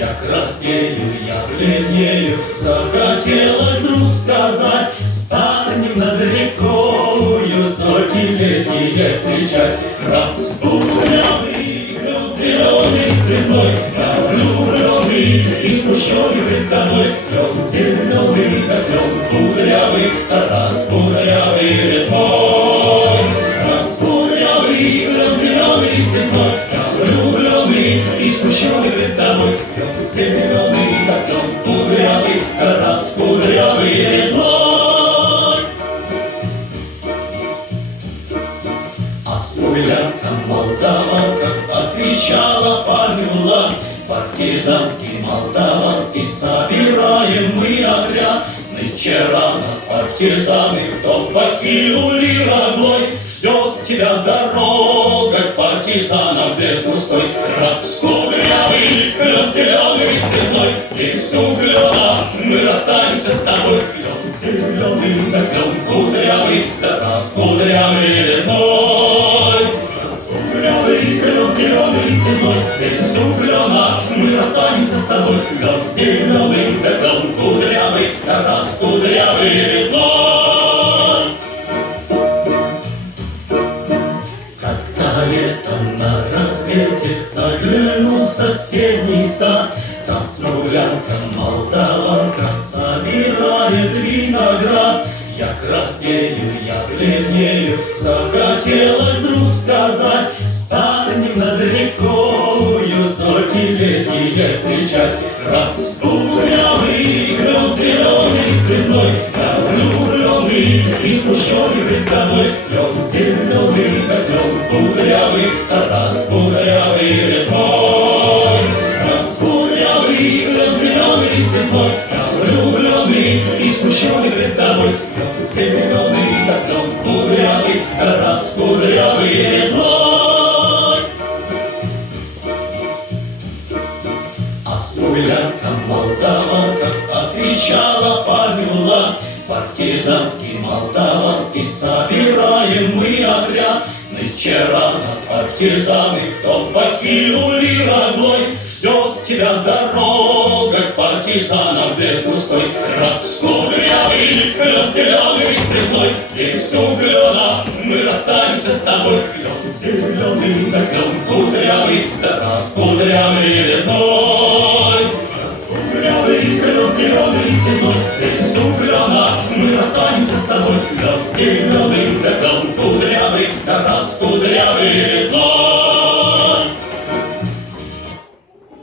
Я краснею, я бледнею, захотелось вдруг сказать: станем над рекою зорьки летние встречать. Разбуженный, зеленый цветной, я влюбленный и смущенный пред тобой. Лед зеленый, как лед кудрявый, раскудрявый лед мой. Раскудрявый, лед зеленый цветной, я влюбленный и смущенный пред тобой. Лед зеленый, как лед кудрявый, раскудрявый лед мой. А смуглянка, молдаванка отвечала Павела: партизанский, молдаванский, собираем мы отряд. Нынче рано партизаны в дом покинули родной. Ждет тебя дорога к партизанам без густой. Раскудрявый, лед зеленый цветной, здесь у клена мы расстанемся с тобой. Лед зеленый, как лед кудрявый, да раскудрявый лед мой. Раскудрявый, лед зеленый цветной, здесь у клена мы расстанемся с тобой. Лед зеленый, как лед кудрявый, да раскудрявый лед мой. Когда летом на рассвете заглянул в соседний сад, там смуглянка, молдаванка собирает виноград. Я краснею, я бледнею, захотелось вдруг сказать: станем над рекою зорьки летние встречать. Раскудрявый, лед зеленый цветной, я влюбленный и смущенный пред тобой. Лед зеленый, как лед кудрявый, раскудрявый лед мой. Раскудрявый, лед зеленый цветной, я влюбленный и смущенный пред тобой. Лед зеленый, как лед кудрявый, раскудрявый лед мой. А смуглянка, молдаванка отвечала Павела: партизанский, молдаванский, собираем мы отряд. Нынче рано партизаны в дом покинули родной. Ждет тебя дорога к партизанам без густой. Раскудрявый, лед зеленый цветной, здесь у клена мы расстанемся с тобой. Лед зеленый, как лед кудрявый, да раскудрявый лед мой. Раскудрявый, лед зеленый цветной, здесь